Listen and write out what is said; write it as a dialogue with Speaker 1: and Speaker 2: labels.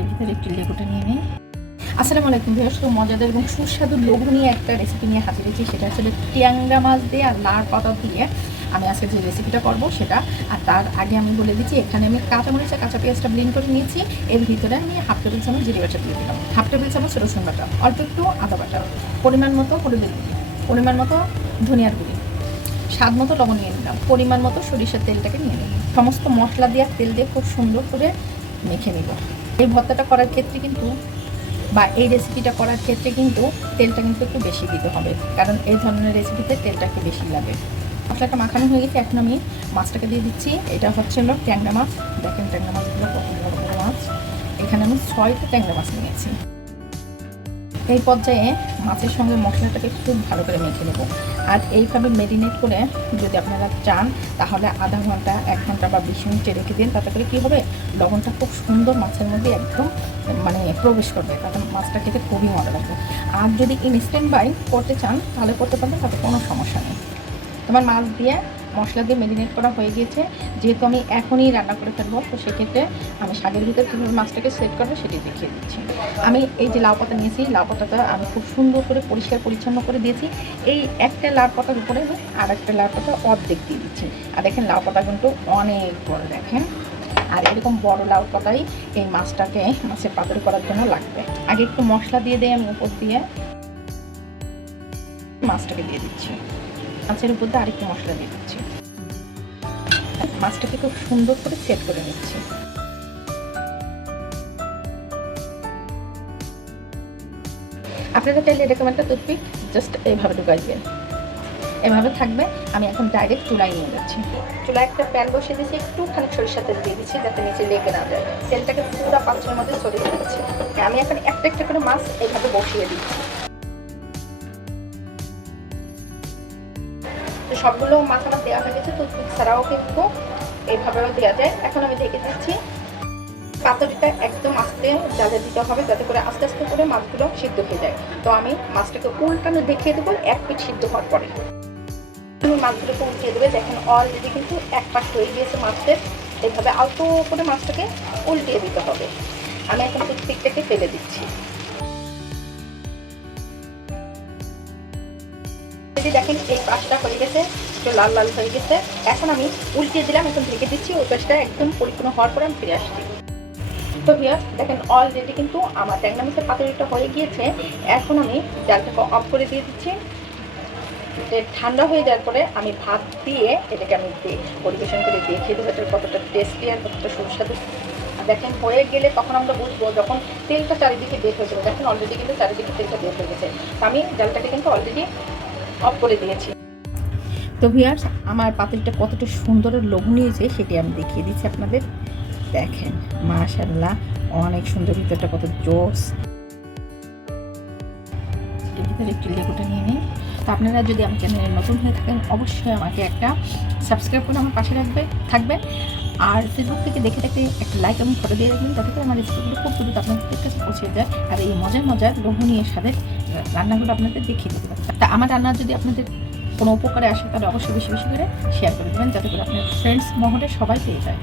Speaker 1: এর ভিতরে একটু লেবুটা নিয়ে নিই। আসসালামু আলাইকুম ভিউয়ার্স তো মজাদার এবং সুস্বাদু লোভনীয় একটা রেসিপি নিয়ে হাজির হয়েছি। সেটা হচ্ছে টিয়াঙ্গা মাছ দিয়ে আর লাড় পাতা দিয়ে আমি আজকে যে রেসিপিটা করব সেটা, আর তার আগে আমি বলে দিচ্ছি, এখানে আমি কাঁচা মরিচ আর কাঁচা পেঁয়াজটা ব্লেন্ড করে নিয়েছি। এর ভিতরে আমি হাফ টেবিল চামচ জিরে বাটা দিয়ে দিলাম। হাফ টেবিল চামচ রসুন বাটা, অল্প একটু আদা বাটা, পরিমাণ মতো হলুদের গুঁড়ি, পরিমাণ মতো ধনিয়ার গুঁড়ি, স্বাদ মতো লবণ নিয়ে নিলাম, পরিমাণ মতো সরিষার তেলটাকে নিয়ে নিলাম। সমস্ত মশলা দিয়ে তেল দিয়ে খুব সুন্দর করে মেখে নিব। এই ভর্তাটা করার ক্ষেত্রে কিন্তু বা এই রেসিপিটা করার ক্ষেত্রে কিন্তু তেলটা কিন্তু একটু বেশি দিতে হবে। কারণ এই ধরনের রেসিপিতে তেলটা একটু বেশি লাগে। মশলাটা মাখানো হয়ে গেছে, এখন আমি মাছটাকে দিয়ে দিচ্ছি। এটা হচ্ছে হলো ট্যাংরা মাছ। দেখেন ট্যাংরা মাছগুলো কত বড় বড় মাছ। এখানে আমি ছয়টা ট্যাংরা মাছ নিয়েছি। এই পর্যায়ে মাছের সঙ্গে মশলাটাকে খুব ভালো করে মেখে নেব। আর এইভাবে মেরিনেট করে যদি আপনারা চান, তাহলে আধা ঘণ্টা, এক ঘণ্টা বা বিশ মিনিটে রেখে দিন। তাতে করে কী হবে? লবণটা খুব সুন্দর মাছের মধ্যে একদম মানে প্রবেশ করবে। কারণ মাছটা খেতে খুবই মজা লাগবে আর যদি ইনস্ট্যান্ট বাই করতে চান, তাহলে করতে পারবেন, তাতে কোনো সমস্যা নেই। তোমার মাছ দিয়ে মশলা দিয়ে মেরিনেট করা হয়ে গিয়েছে। যেহেতু আমি এখনই রান্না করে ফেলব, তো সেক্ষেত্রে আমি শাকের ভিতরে কীভাবে মাছটাকে সেট করব সেটি দেখিয়ে দিচ্ছি। আমি এই যে লাউ পাতা নিয়েছি, লাউ পাতাটা আমি খুব সুন্দর করে পরিষ্কার পরিচ্ছন্ন করে দিয়েছি। এই একটা লাউ পাতার উপরে আর একটা লাউ পাতা অর্ধেক দিয়ে দিচ্ছি। আর দেখেন লাউ পাতা কিন্তু অনেক বড়, দেখেন। আর এরকম বড় লাউ পাতাই এই মাছটাকে মাছের পাতুরি করার জন্য লাগবে। আগে একটু মশলা দিয়ে দিই আমি উপর দিয়ে। মাছটাকে দিয়ে দিচ্ছি। মাছের উপর দিয়ে আরেকটু মশলা দিয়ে দিচ্ছি। মাছটাকে খুব সুন্দর করে সেট করে নিচ্ছি। আপনারা চাইলে এরকম একটা টুথপিক জাস্ট এইভাবে ঢুকাই দিবেন। এভাবে থাকবে, আমি এখন ডাইরেক্ট চুলায় নিয়ে যাচ্ছি। চুলায় একটা প্যান বসিয়ে দিয়েছি, একটুখানি সরিষা তেল দিয়ে দিচ্ছি যাতে নিচে লেগে না যায়। তেলটাকে পুরো পাত্রের মধ্যে ছড়িয়ে দিচ্ছি। আমি এখন একটা একটা করে মাছ এইভাবে বসিয়ে দিচ্ছি। তো সবগুলো মাছ আমার দেওয়া হয়ে গেছে টুথপিক ছাড়াও কিন্তু এইভাবেও দেওয়া যায়। এখন আমি ঢেকে দিচ্ছি পাতুরিটা একদম আস্তে জ্বালে দিতে হবে, যাতে করে আস্তে আস্তে করে মাছগুলো সিদ্ধ হয়ে যায়। তো আমি মাছটাকে উল্টানো দেখিয়ে দেবো, এক পিঠ সিদ্ধ হওয়ার পরে। তুমি মাছগুলোকে উল্টিয়ে দেবে, দেখেন অলরেডি কিন্তু এক পাশ হয়ে গিয়েছে মাছের এভাবে অল্প করে মাছটাকে উল্টিয়ে দিতে হবে। আমি এখন টুথপিকটাকে ফেলে দিচ্ছি। যদি দেখেন এই পাশটা হয়ে গেছে, একটু লাল লাল হয়ে গেছে। এখন আমি উল্টিয়ে দিলাম, এখন ঢেকে দিচ্ছি ওই পাশটা একদম পরিপূর্ণ হওয়ার পরে আমি ফিরে আসছি। তো ভিয়া দেখেন অলরেডি কিন্তু আমার ট্যাংরা মাছের পাতুরিটা হয়ে গিয়েছে। এখন আমি জালটাকে অফ করে দিয়ে দিচ্ছি। ঠান্ডা হয়ে যাওয়ার পরে আমি ভাত দিয়ে এটাকে আমি পরিবেশন করে দিয়ে খেয়ে দেবো, এটার কতটা টেস্টি আর কতটা সুস্বাদু। দেখেন, হয়ে গেলে তখন আমরা বুঝব যখন তেলটা চারিদিকে বের হয়ে যাবে। দেখেন অলরেডি কিন্তু চারিদিকে তেলটা বের হয়ে গেছে। আমি জালটাকে কিন্তু অলরেডি অফ করে দিয়েছি। তো ভিয়ার্স আমার পাতিলটা কতটা সুন্দর লোভনীয় হয়েছে সেটি আমি দেখিয়ে দিচ্ছি আপনাদের। দেখেন মাশাল্লাহ অনেক সুন্দর, ভিতরটা কত জোস। ভিতরে একটু লেবুটা নিয়ে নিই। তো আপনারা যদি আমার চ্যানেলে নতুন হয়ে থাকেন, অবশ্যই আমাকে একটা সাবস্ক্রাইব করে আমার পাশে রাখবে থাকবেন আর ফেসবুক থেকে দেখে দেখে একটা লাইক এবং ফটো দিয়ে রাখবেন। যাতে করে আমার রেসিপিগুলো খুব দ্রুত আপনাদের কাছে পৌঁছে যায়। আর এই মজার মজার, লোভনীয় স্বাদের রান্নাগুলো আপনাদের দেখিয়ে দিতে পারি। তা আমার রান্না যদি আপনাদের কোনো উপকারে আসে, তাহলে অবশ্যই বেশি বেশি করে শেয়ার করে দেবেন, যাতে করে আপনার ফ্রেন্ডস মহলে সবাই পেয়ে যায়।